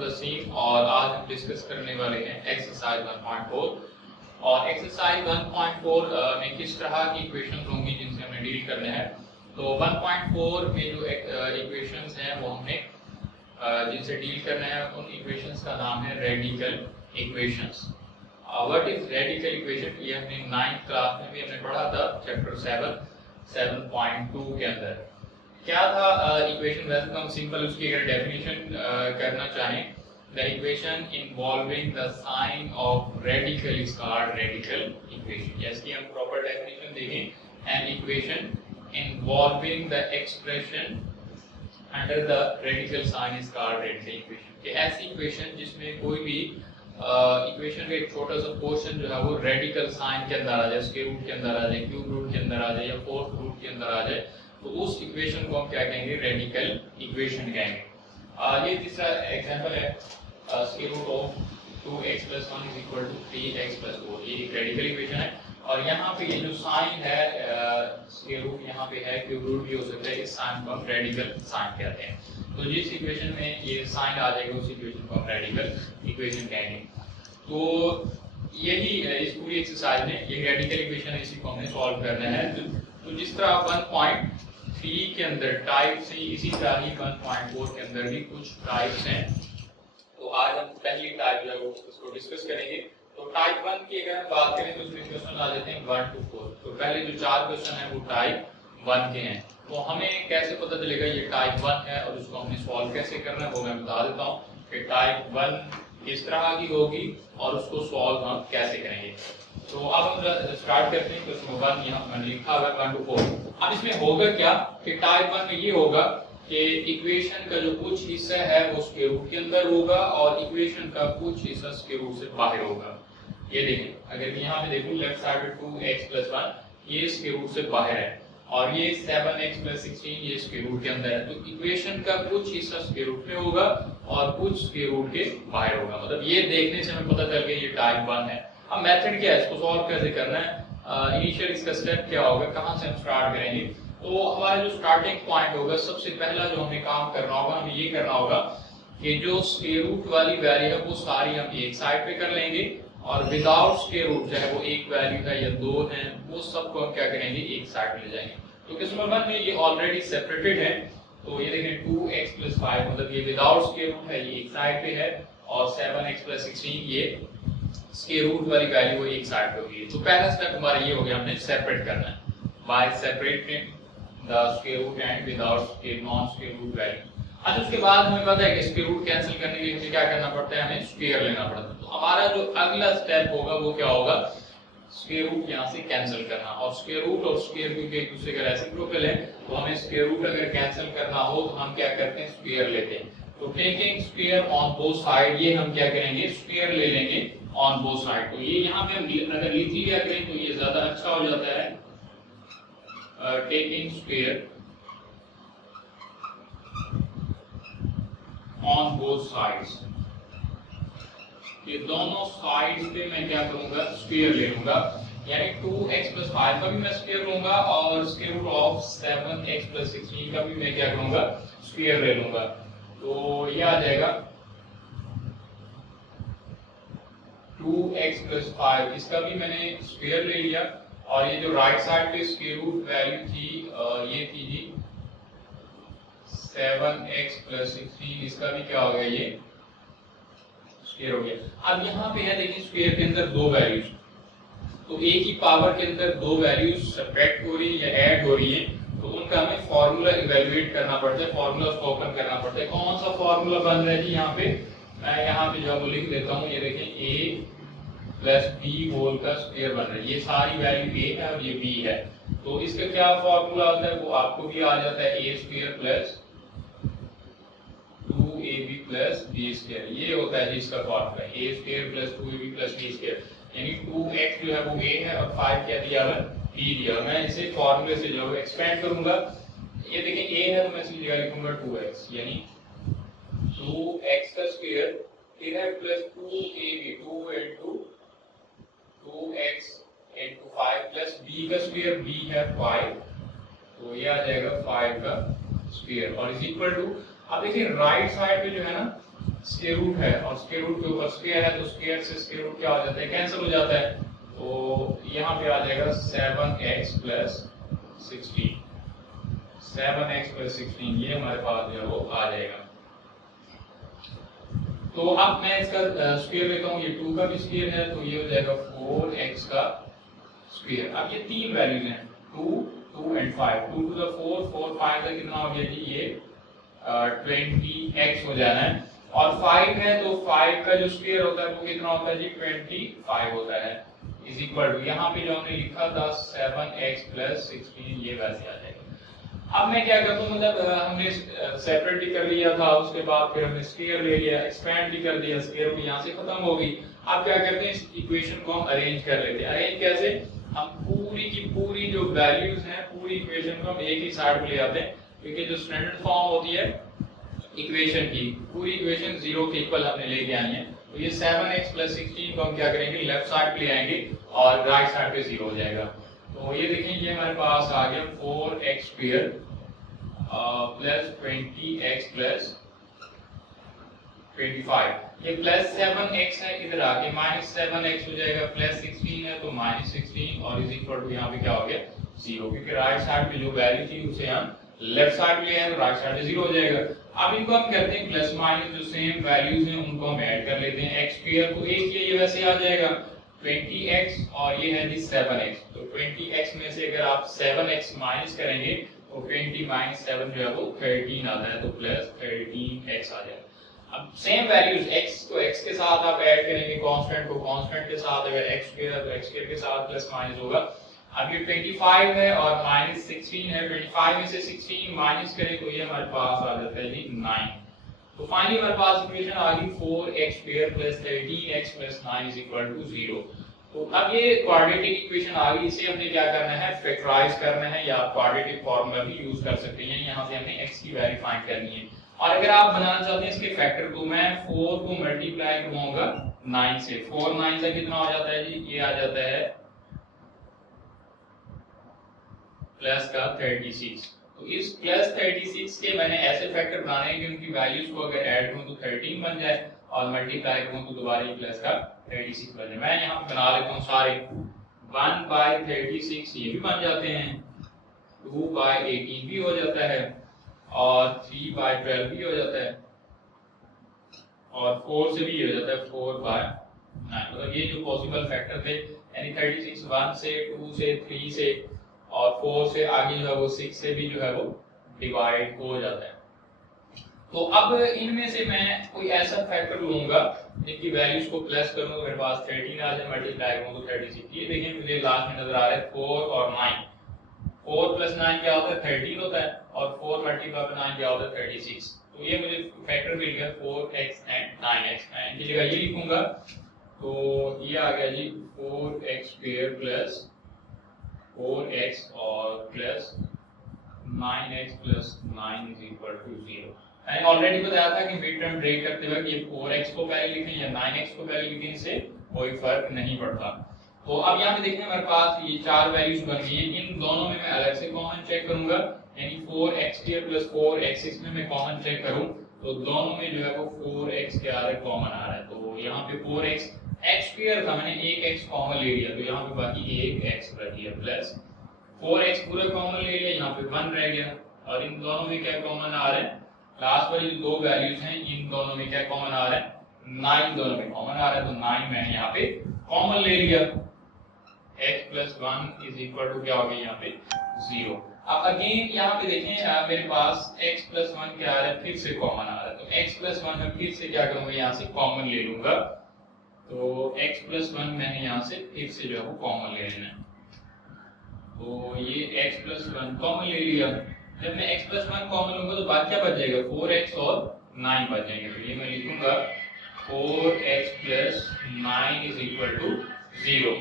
M Wasim और आज हम डिस्कस करने वाले हैं एक्सरसाइज 1.4। और एक्सरसाइज 1.4 में किस तरह की इक्वेशंस होंगी जिनसे हमें डील करना है। तो 1.4 में जो इक्वेशंस हैं वो हमने जिनसे डील करना है उन इक्वेशंस का नाम है radical equations. What is radical equation, ये हमने 9th क्लास में भी हमने पढ़ा था चैप्टर 7.2 के अंदर। क्या था इक्वेशन, वैसे तो हम सिंपल उसकी अगर डेफिनेशन करना चाहें, the equation involving the sign of radical is called radical equation. जैसे हम प्रॉपर डेफिनेशन देखें, an equation involving the expression under the radical sign is called radical equation. कि ऐसी इक्वेशन जिसमें कोई भी इक्वेशन का एक छोटा सा पोर्शन जो है वो रेडिकल साइन के अंदर आ जाए, स्क्वायर रूट के अंदर आ जाए, क्यूब रूट के अंदर आ जाए या फोर्थ रूट के अंदर आ जाए, तो उस इक्वेशन को हम क्या कहेंगे, रेडिकल इक्वेशन कहेंगे। ये तीसरा एग्जांपल है, square root of 2x + 1 = 3x + 4। ये एक रेडिकल इक्वेशन है। और यहाँ पे ये जो साइन है, स्क्वायर रूट यहाँ पे है, क्यूब रूट भी हो सकता है, इस साइन को हम रेडिकल साइन कहते हैं। तो जिस इक्वेशन में ये साइन आ जाएगा उस इक्वेशन को हम रेडिकल इक्वेशन कहेंगे। तो यही इस पूरी एक्सरसाइज में ये रेडिकल इक्वेशन है, इसी को हमने सॉल्व करना है। तो जिस तरह 1.3 के अंदर टाइप से, इसी तरह ही 1.4 के अंदर भी कुछ टाइप्स हैं। तो आज हम पहली टाइप जो है उसको डिस्कस करेंगे। तो टाइप 1 की अगर हम बात करें तो उसमें क्वेश्चन आ जाते हैं 1 to 4। तो पहले जो 4 क्वेश्चन है वो टाइप 1 के हैं। तो हमें कैसे पता चलेगा ये टाइप 1 है और उसको हमने सॉल्व कैसे करना है वो मैं बता देता हूँ कि टाइप 1 किस तरह की होगी और उसको सॉल्व हम कैसे करेंगे। तो अब हम स्टार्ट करते हैं। क्वेश्चन 1 यहाँ मैंने लिखा हुआ है 1 to 4। अब इसमें होगा क्या कि टाइप 1 में ये होगा कि इक्वेशन का जो कुछ हिस्सा है वो स्क्वायर रूट के अंदर होगा और इक्वेशन का कुछ हिस्सा स्क्वायर रूट से बाहर होगा। ये देखें, अगर मैं यहाँ पे देखूं लेफ्ट साइड में 2x + 1 ये स्क्वायर रूट से बाहर है और ये 7x + 16 ये स्क्वायर रूट के अंदर है। तो इक्वेशन का कुछ हिस्सा स्क्वायर रूट में होगा और कुछ स्क्वायर रूट के बाहर होगा। मतलब ये देखने से हमें पता चल गया ये टाइप 1 है। अब मेथड क्या है, इसको सॉल्व कैसे करना है, इनिशियल इसका स्टेप क्या होगा, कहाँ से हम स्टार्ट करेंगे। तो हमारा जो स्टार्टिंग पॉइंट होगा, सबसे पहला जो हमें काम करना होगा, हमें ये करना होगा कि जो स्क्वायर रूट वाली वैल्यू है वो सारी हम एक साइड पे कर लेंगे और विदाउट स्क्वायर रूट चाहे वो एक वैल्यू है या दो है वो सबको हम क्या करेंगे, एक साइड पे ले जाएंगे। तो क्वेश्चन 1 में ये ऑलरेडी सेपरेटेड है। तो ये देखें 2x + 5 मतलब ये विदाउट स्क्वायर रूट है, ये एक साइड पे है, और 7x + 16 ये स्क्वायर रूट वाली वैल्यू वो एक साइड पे होगी। तो पहला स्टेप हमारा ये हो गया, हमने सेपरेट करना है by separating the square root and without non square root value. अच्छा, उसके बाद हमें पता है कि स्क्वायर रूट कैंसिल करने के लिए हमें क्या करना पड़ता है, हमें स्क्वायर लेना पड़ता है। तो हमारा जो अगला स्टेप होगा वो क्या होगा, स्क्वायर रूट यहाँ से कैंसिल करना। और स्क्वायर रूट और स्क्वायर क्योंकि एक दूसरे का रेसिप्रोकल है तो हमें स्क्वायर रूट अगर कैंसिल करना हो तो हम क्या करते हैं, स्क्वायर लेते हैं। तो taking square on both side, ये हम क्या करेंगे, स्क्वायर ले लेंगे ऑन बोथ साइड। तो ये यहाँ पे हम अगर लिख लिया करें तो ये ज्यादा अच्छा हो जाता है, taking square on both sides. ये दोनों साइड्स पे मैं क्या करूंगा, स्क्वायर ले लूंगा। यानी 2x + 5 का भी मैं स्क्वायर लूंगा और स्क्वायर रूट ऑफ 7x + 16 का भी मैं क्या करूंगा, स्क्वायर ले लूंगा। तो ये आ जाएगा 2x + 5, इसका भी मैंने स्क्वायर ले लिया। और ये जो राइट साइड पे स्क्वायर रूट वैल्यू थी ये थी जी 7x + 16, इसका भी क्या हो गया, ये स्क्वायर हो गया। अब यहाँ पे है देखिए स्क्वायर के अंदर दो वैल्यूज, तो एक ही पावर के अंदर दो वैल्यूज सब्ट्रैक्ट हो रही है या ऐड हो रही है, तो उनका हमें फार्मूला इवैल्यूएट करना पड़ता है, फार्मूला उसको ओपन करना पड़ता है। कौन सा फार्मूला बन रहा है जी, यहाँ पे मैं यहाँ पे जो लिख देता हूँ, ये देखें a + b होल का स्क्वायर बन रहा है। ये सारी वैल्यू a है और ये b है। तो इसका क्या फार्मूला आता है वो आपको भी आ जाता है, a² + 2ab + b²। ये होता है इसका फार्मूला, a² + 2ab + b²। यानी 2x जो है वो a है और 5 क्या दिया है, b दिया। मैं इसे फार्मूले से जो एक्सपेंड करूंगा, ये देखिए a है तो मैं इसकी जगह लिखूंगा 2x, यानी 2x का स्क्वायर फिर है plus 2ab 2x into 5 plus b का स्क्वायर, b है 5, तो ये आ जाएगा 5 का स्क्वायर और इज इक्वल टू। अब देखिए राइट साइड पे जो है ना स्क्वायर रूट है और स्क्वायर रूट के ऊपर स्क्वायर है तो स्क्वायर से स्क्वायर रूट क्या हो जाता है, कैंसिल हो जाता है। तो यहाँ पे आ जाएगा 7x प्लस 16, 7x प्लस 16 ये हमारे पास जो है वो आ जाएगा। तो अब मैं इसका स्क्वायर लेता हूँ, ये 2 का भी स्क्वायर है तो ये हो जाएगा 4x का स्क्वायर। अब ये तीन वैल्यूज हैं 2, 2 एंड 5, 2 टू द 4, 4 5 का कितना हो गया जी, ये 20x हो जाना है। और 5 है तो 5 का जो स्क्वायर होता है वो कितना होता है जी, 25 होता है, इज इक्वल टू यहाँ पे जो हमने लिखा था 7x प्लस 16 ये वैसे आ जाएगा। अब मैं क्या करता हूँ, मतलब हमने सेपरेट भी कर लिया था, उसके बाद फिर हमने स्क्वायर ले लिया, एक्सपेंड भी कर दिया, स्क्वायर भी यहाँ से खत्म हो गई। अब क्या करते हैं, इस इक्वेशन को हम अरेंज कर लेते हैं। अरेंज कैसे, हम पूरी की पूरी जो वैल्यूज हैं पूरी इक्वेशन को हम एक ही साइड पे ले आते हैं, क्योंकि जो स्टैंडर्ड फॉर्म होती है इक्वेशन की, पूरी इक्वेशन 0 के इक्वल हमने लेके आनी है। तो ये 7x प्लस 16 को हम क्या करेंगे, लेफ्ट साइड पे ले आएंगे और राइट साइड पे 0 हो जाएगा। तो ये देखें, ये हमारे पास आ गया 4x square plus 20x plus 25, ये प्लस 7x है, इधर आके माइनस 7x हो जाएगा, प्लस 16 है तो माइनस 16 और इज इक्वल टू यहाँ पे क्या हो गया 0, क्योंकि राइट साइड पे जो वैल्यू थी उसे हम लेफ्ट साइड ले आए तो राइट साइड पे 0 हो जाएगा। अब इनको हम करते हैं प्लस माइनस, जो सेम वैल्यूज हैं उनको हम ऐड कर लेते हैं। x स्क्वायर को एक ये वैसे आ जाएगा 20x और ये है जी 7x, तो 20x में से अगर आप 7x माइनस करेंगे तो 20 माइनस 7 जो है वो 13 आता है, तो प्लस 13x आ जाएगा। अब सेम वैल्यूज x को x के साथ आप ऐड करेंगे, कांस्टेंट को कांस्टेंट के साथ, अगर x स्क्वायर तो x स्क्वायर के साथ प्लस माइनस होगा। अब ये 25 है और माइनस 16 है, 25 में से 16 माइनस करें तो ये हमारे पास आ जाता है जी 9। तो फाइनली हमारे पास इक्वेशन आ गई 4x square plus 13x plus 9 is equal to 0। तो अब ये क्वाड्रेटिक इक्वेशन आ गई, इसे हमने क्या करना है, फैक्टराइज करना है, या क्वाड्रेटिक फार्मूला भी यूज कर सकते हैं। यहाँ से हमने x की वैल्यू फाइंड करनी है, और अगर आप बनाना चाहते हैं इसके फैक्टर तो मैं 4 को मल्टीप्लाई करूंगा 9 से, 4 9 से कितना हो जाता है जी, ये आ जाता है प्लस का 36। तो इस प्लस 36 के मैंने ऐसे फैक्टर बनाने हैं कि उनकी वैल्यूज को अगर ऐड करूं तो 13 बन जाए और मल्टीप्लाई करूं तो दोबारा ये प्लस का 36 बन जाए। मैं यहाँ पे बना लेता हूँ सारे, 1/36 ये भी बन जाते हैं, 2/18 भी हो जाता है और 3/12 भी हो जाता है और 4 से भी हो जाता है 4/9। मतलब ये जो पॉसिबल फैक्टर थे, यानी 36 1 से, 2 से, 3 से और 4 से आगे जो है वो 6 से भी जो है वो डिवाइड हो जाता है। तो अब इनमें से मैं कोई ऐसा फैक्टर लूंगा जिनकी वैल्यूज को प्लस करूं तो मेरे पास 13 आ जाए, मल्टीप्लाई करूं तो 36। ये देखिए मुझे लास्ट में नजर आ रहा है 4 और 9, 4 प्लस 9 क्या होता है 13 होता है और 4 मल्टीप्लाई बाय 9 क्या होता है 36। तो ये मुझे फैक्टर मिल गया 4x एंड 9x। मैं इनकी जगह ये लिखूंगा तो ये आ गया जी 4x स्क्वायर प्लस 4x और plus 9x plus 9 is equal to 0। मैंने ऑलरेडी बताया था कि मिड टर्म ब्रेक करते वक्त ये 4x को पहले लिखें या 9x को पहले लिखें, इससे कोई फर्क नहीं पड़ता। तो अब यहाँ पे देखिए हमारे पास ये चार वैल्यूज बन गई हैं, इन दोनों में मैं अलग से कॉमन चेक करूंगा, यानी 4x स्क्वायर प्लस 4x इसमें मैं कॉमन चेक करूं तो दोनों में जो है वो 4x के आ रहा है, कॉमन आ रहा है। तो यहाँ पे 4x x स्क्वायर था, मैंने एक x कॉमन ले लिया तो यहाँ पे बाकी एक x रह गया, प्लस 4x पूरा कॉमन ले लिया, यहाँ पे 1 रह गया। और इन दोनों में क्या कॉमन आ रहा है, लास्ट वाली दो वैल्यूज हैं इन दोनों में क्या कॉमन आ रहा है, 9 दोनों में कॉमन आ रहा है, तो 9 मैंने यहाँ पे कॉमन ले लिया। x plus 1 is equal to क्या हो गया यहाँ पे 0। अब अगेन यहाँ पे देखें मेरे पास x प्लस 1 क्या आ रहा है, फिर से कॉमन आ रहा है, तो x प्लस 1 में फिर से क्या करूंगा, यहाँ से कॉमन ले लूंगा। तो x प्लस 1 मैंने यहाँ से फिर से जो है वो कॉमन ले लेना है, तो ये x प्लस 1 कॉमन ले लिया। जब मैं x प्लस 1 कॉमन लूंगा तो बाद क्या बच जाएगा, 4x और 9 बच जाएंगे। तो ये मैं लिखूंगा 4x plus 9 is equal to 0।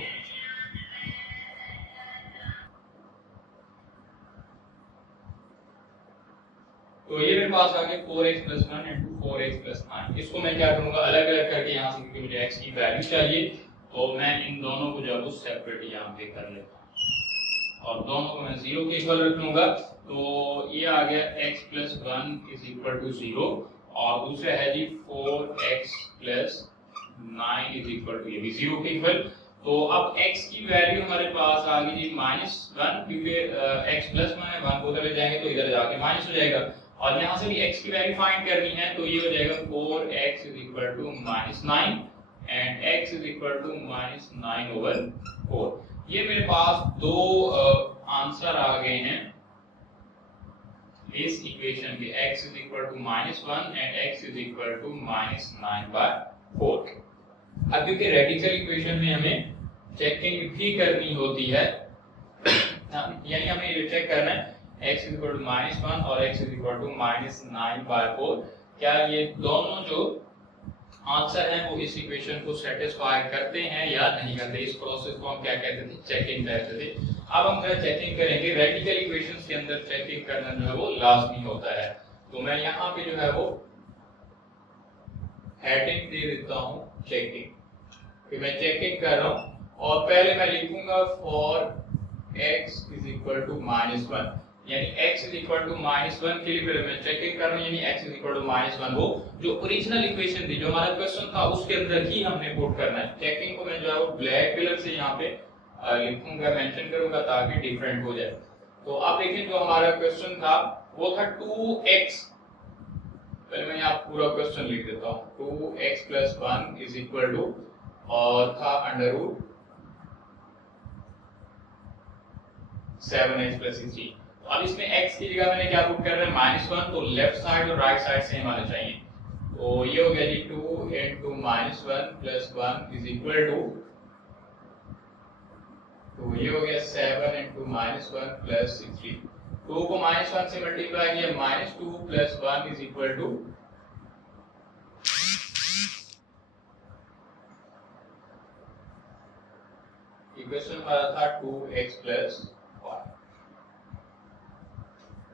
तो ये मेरे पास आ गया 4x plus 1 into 4x plus 9। इसको मैं क्या करूंगा, अलग अलग करके यहाँ से, क्योंकि मुझे x की वैल्यू चाहिए तो मैं इन दोनों को जो है वो सेपरेट यहाँ पे कर लेता हूँ और दोनों को मैं 0 के इक्वल रख लूंगा। तो ये आ गया x plus 1 is equal to 0 और दूसरा है जी 4x plus 9 is equal to, ये भी 0 के इक्वल। तो अब x की वैल्यू हमारे पास आ गई जी -1, क्योंकि x प्लस में 1 को ले जाएंगे तो इधर जाके माइनस हो जाएगा, और यहाँ से भी x की वैल्यू फाइंड करनी है, तो ये हो जाएगा 4x is equal to -9 and x is equal to -9/4। ये मेरे पास दो आंसर आ गए हैं इस इक्वेशन के, x is equal to -1 and x is equal to -9/4। अब क्योंकि रेडिकल इक्वेशन में हमें चेकिंग भी करनी होती है, यानी हमें ये चेक करना है x इज इक्वल टू -1 और x इज इक्वल टू -9/4, क्या ये दोनों जो आंसर हैं वो इस इक्वेशन को सेटिस्फाई करते हैं या नहीं करते। इस प्रोसेस को हम क्या कहते थे, चेकिंग कहते थे। अब हम जरा चेकिंग करेंगे, रेडिकल इक्वेशंस के अंदर चेकिंग करना जो है वो लाजमी होता है। तो मैं यहाँ पे जो है वो हेडिंग दे देता हूँ चेकिंग, कि मैं चेकिंग कर रहा हूँ, और पहले मैं लिखूंगा for x is equal to -1, यानी x इज इक्वल टू -1 के लिए पहले मैं चेकिंग कर रहा हूँ, यानी x इज इक्वल टू -1 वो जो ओरिजिनल इक्वेशन थी, जो हमारा क्वेश्चन था उसके अंदर ही हमने पुट करना है। चेकिंग को मैं जो है वो ब्लैक कलर से यहाँ पे लिखूंगा, मेंशन करूंगा ताकि डिफरेंट हो जाए। तो अब देखिए जो हमारा क्वेश्चन था वो था 2x, पहले मैं यहाँ पूरा क्वेश्चन लिख देता हूँ, 2x plus 1 is equal to, और था अंडर रूट 7x प्लस 3। अब इसमें x की जगह मैंने क्या पुट कर रहा है -1, तो लेफ्ट साइड और राइट साइड सेम आना चाहिए। तो ये हो गया जी 2 into -1 plus 1 is equal to, तो ये हो गया 7 into -1 प्लस 3। 2 को -1 से मल्टीप्लाई किया, -2 plus 1 is equal to, equation हमारा था 2x प्लस 5,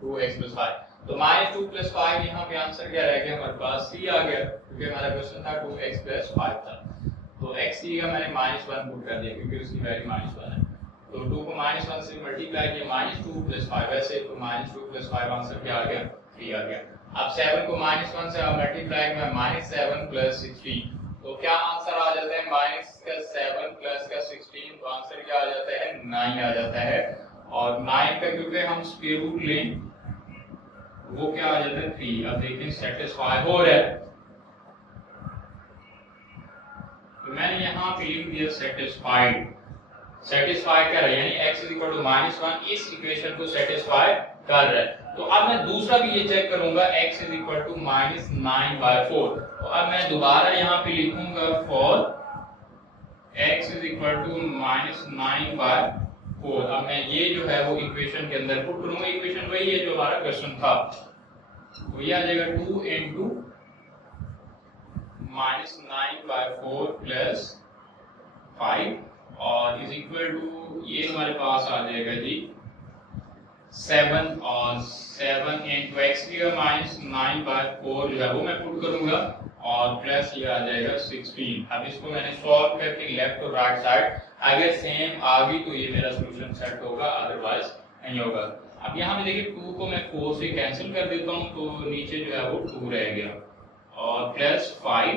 2x प्लस 5। तो -2 प्लस 5 यहाँ पे आंसर क्या रह गया हमारे पास, c आ गया, क्योंकि हमारा क्वेश्चन था 2x प्लस 5 था। तो x की जगह मैंने -1 पुट कर दिया क्योंकि उसकी वैल्यू -1 है। तो 2 को -1 से मल्टीप्लाई किया, -2 प्लस 5, वैसे तो -2 प्लस 5 आंसर क्या आ गया, 3 आ गया। अब 7 को -1 से मल्टीप्लाई किया, -7 प्लस 16, तो क्या आंसर आ जाता है, -7 प्लस का 16, तो आंसर क्या आ जाता है, 9 आ जाता है। और 9 का क्योंकि हम स्क्वायर रूट लें वो क्या आ जाता है, 3। अब देखिए सेटिस्फाई हो रहा है, तो मैंने यहाँ पे लिख दिया सेटिस्फाइड, सेटिस्फाई कर रहा है, यानी x इज इक्वल टू -1 इस इक्वेशन को सेटिस्फाई कर रहा है। तो अब मैं दूसरा भी ये चेक करूंगा, x इज इक्वल टू -9/4। तो अब मैं दोबारा यहाँ पे लिखूंगा for x is equal to -9/4। अब मैं ये जो है वो इक्वेशन के अंदर पुट करूंगा, इक्वेशन वही है जो हमारा क्वेश्चन था, तो ये आ जाएगा 2 into -9/4 प्लस 5 और इज इक्वल टू, ये हमारे पास आ जाएगा जी 7, और 7 into x की -9/4 जो है वो मैं पुट करूंगा, और प्लस ये आ जाएगा 16। अब इसको मैंने सॉल्व करके लेफ्ट और राइट साइड अगर सेम आ गई तो ये मेरा सॉल्यूशन सेट होगा, अदरवाइज नहीं होगा। अब यहाँ पे देखिए 2 को मैं 4 से कैंसिल कर देता हूँ, तो नीचे जो है वो 2 रह गया, और प्लस 5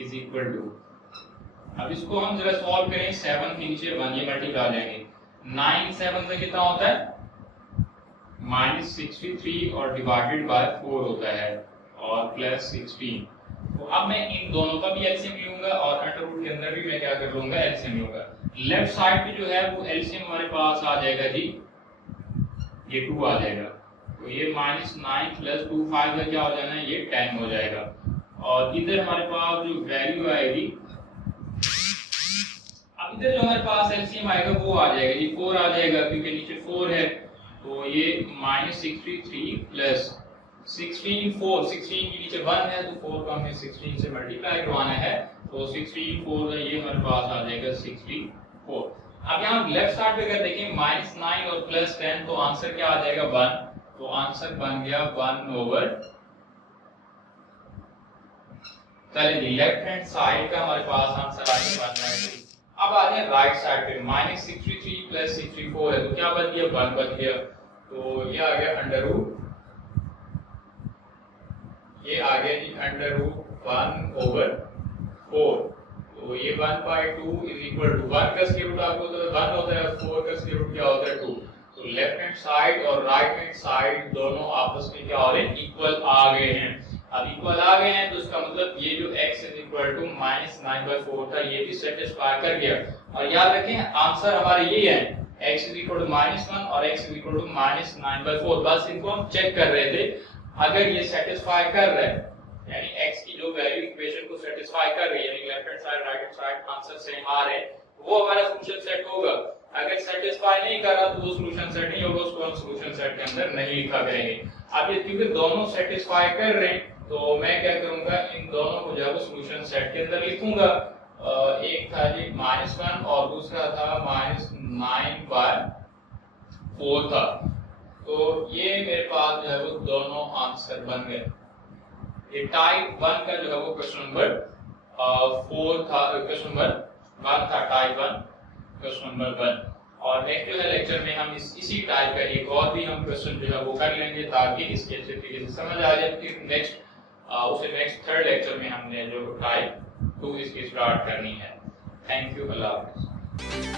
इज इक्वल टू, अब इसको हम जरा सॉल्व करें, 7 के नीचे 1 ये मल्टीप्लाई जाएंगे, 9 7 से कितना होता है, -63 और डिवाइडेड बाय 4 होता है, और प्लस 16। तो अब मैं इन दोनों का भी एलसीएम लूंगा, और अंडर रूट के अंदर भी मैं क्या कर लूंगा, एलसीएम लूंगा। लेफ्ट साइड पे जो है वो एलसीएम हमारे पास आ जाएगा जी, ये 2 आ जाएगा, तो ये -9 प्लस 2 5 का क्या हो जाना है, ये 10 हो जाएगा, और इधर हमारे पास जो वैल्यू आएगी, अब इधर जो हमारे पास एलसीएम आएगा वो आ जाएगा जी 4 आ जाएगा, क्योंकि नीचे 4 है, तो ये -63 प्लस 16 4, 16 के नीचे 1 है, तो 4 को हमें 16 से मल्टीप्लाई करवाना है, तो 16 4 है, ये हमारे पास आ जाएगा 64। अब यहाँ लेफ्ट साइड पे अगर देखें -9 और प्लस 10, तो आंसर क्या आ जाएगा, 1, तो आंसर बन गया 1/, चलिए जी लेफ्ट हैंड साइड का हमारे पास आंसर आ गया 1/3। अब आ जाए राइट साइड पे, -63 प्लस 64 है, तो क्या बन गया, 1 बन गया, तो ये आ गया अंडर रूट ये आ गया जी √1/4। तो ये 1/2 इज इक्वल टू 1 का स्क्वायर रूट आपको तो 1 होता है, 4 का स्क्वायर रूट क्या होता है 2। तो लेफ्ट हैंड साइड और राइट हैंड साइड दोनों आपस में क्या हो रहे हैं, इक्वल आ गए हैं। अब इक्वल आ गए हैं तो इसका मतलब ये जो x इज इक्वल टू -9/4 था ये भी सेटिस्फाई कर गया। और याद रखें आंसर हमारे ये है, x इज इक्वल टू -1 और x इज इक्वल टू -9/4। बस इनको हम चेक कर रहे थे, अगर ये सेटिस्फाई कर रहा है यानी x की जो वैल्यू इक्वेशन को सेटिस्फाई कर रही है, यानी left hand side right hand side answer same आ रहे हैं, वो हमारा सॉल्यूशन सेट होगा। अगर सेटिस्फाई नहीं कर रहा तो वो सॉल्यूशन सेट नहीं होगा, उसको हम सॉल्यूशन सेट के अंदर नहीं लिखा करेंगे। अब ये क्योंकि दोनों सेटिस्फाई कर रहे हैं तो मैं क्या करूंगा, इन दोनों को जो है सॉल्यूशन सेट के अंदर लिखूंगा। एक था जी -1 और दूसरा था -9/4 था। तो ये मेरे पास जो है वो दोनों आंसर बन गए। ये टाइप 1 का जो है वो क्वेश्चन नंबर 4 था, क्वेश्चन नंबर 1 था, टाइप 1 क्वेश्चन नंबर 1। और नेक्स्ट जो है लेक्चर में हम इसी टाइप का एक और भी हम क्वेश्चन जो है वो कर लेंगे ताकि इसके अच्छे तरीके से समझ आ जाए। फिर नेक्स्ट थर्ड लेक्चर में हमने जो टाइप 2 इसकी स्टार्ट करनी है। थैंक यू, अल्लाह हाफिज़।